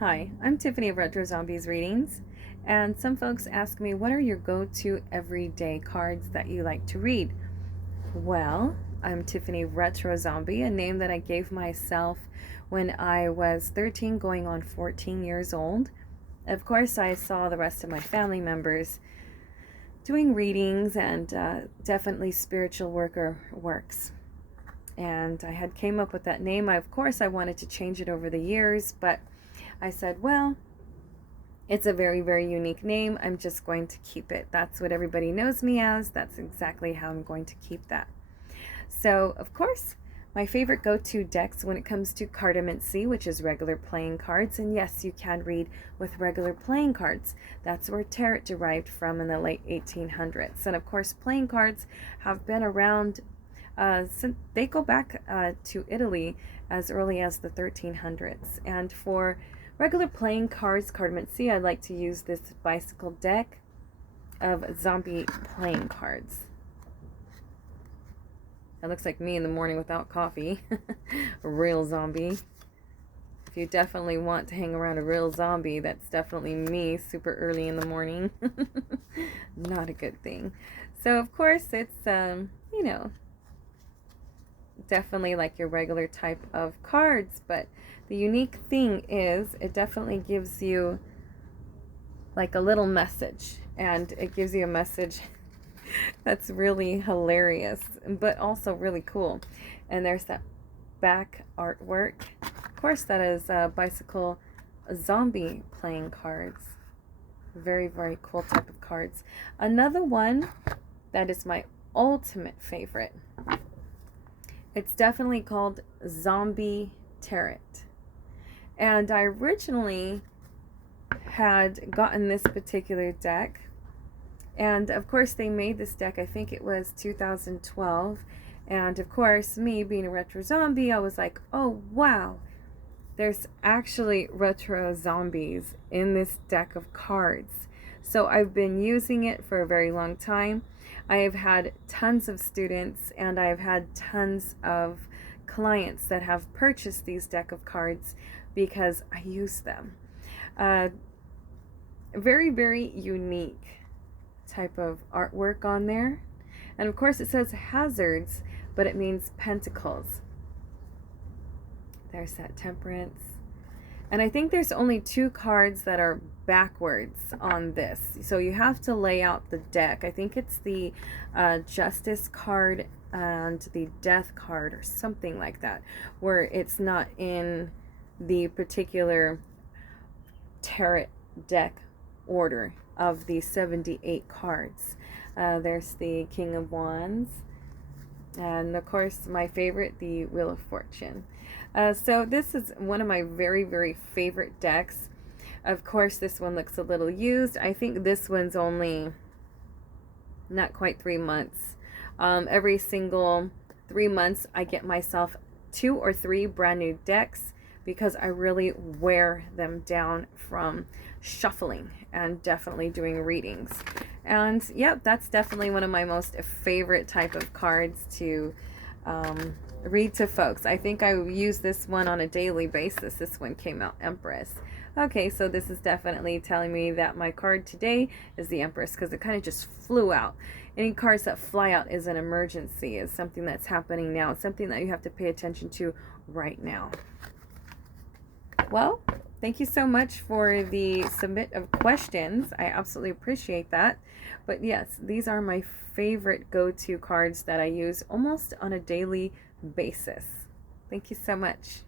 Hi, I'm Tiffany of Retro Zombies Readings, and some folks ask me, what are your go-to everyday cards that you like to read? Well, I'm Tiffany Retro Zombie, a name that I gave myself when I was 13 going on 14 years old. Of course, I saw the rest of my family members doing readings and definitely spiritual works. And I had came up with that name. Of course, I wanted to change it over the years, but I said, well, it's a very, very unique name. I'm just going to keep it. That's what everybody knows me as. That's exactly how I'm going to keep that. So, of course, my favorite go-to decks when it comes to Cartomancy, which is regular playing cards. And yes, you can read with regular playing cards. That's where tarot derived from in the late 1800s. And of course, playing cards have been around since they go back to Italy as early as the 1300s. And for regular playing cards, Cartomancy, I like to use this bicycle deck of zombie playing cards. That looks like me in the morning without coffee. A real zombie. If you definitely want to hang around a real zombie, that's definitely me super early in the morning. Not a good thing. So, of course, it's, definitely like your regular type of cards, but the unique thing is it definitely gives you like a little message, and it gives you a message that's really hilarious but also really cool. And there's that back artwork. Of course, that is bicycle zombie playing cards. Very, very cool type of cards. Another one that is my ultimate favorite, it's definitely called Zombie Tarot. And I originally had gotten this particular deck. And of course, they made this deck, I think it was 2012. And of course, me being a retro zombie, I was like, oh wow, there's actually retro zombies in this deck of cards. So I've been using it for a very long time. I have had tons of students and I've had tons of clients that have purchased these deck of cards because I use them. Very, very unique type of artwork on there. And of course it says hazards, but it means pentacles. There's that Temperance. And I think there's only 2 cards that are backwards on this. So you have to lay out the deck. I think it's the Justice card and the Death card or something like that, where it's not in the particular tarot deck order of the 78 cards. There's the King of Wands. And of course, my favorite, the Wheel of Fortune. So this is one of my very, very favorite decks. Of course, this one looks a little used. I think this one's only not quite 3 months. Every single 3 months, I get myself 2 or 3 brand new decks because I really wear them down from shuffling and definitely doing readings. And yep, that's definitely one of my most favorite type of cards to read to folks. I think I use this one on a daily basis. This one came out Empress. Okay, so this is definitely telling me that my card today is the Empress because it kind of just flew out. Any cards that fly out is an emergency, is something that's happening now. It's something that you have to pay attention to right now. Well, thank you so much for the submit of questions. I absolutely appreciate that. But yes, these are my favorite go-to cards that I use almost on a daily basis. Thank you so much.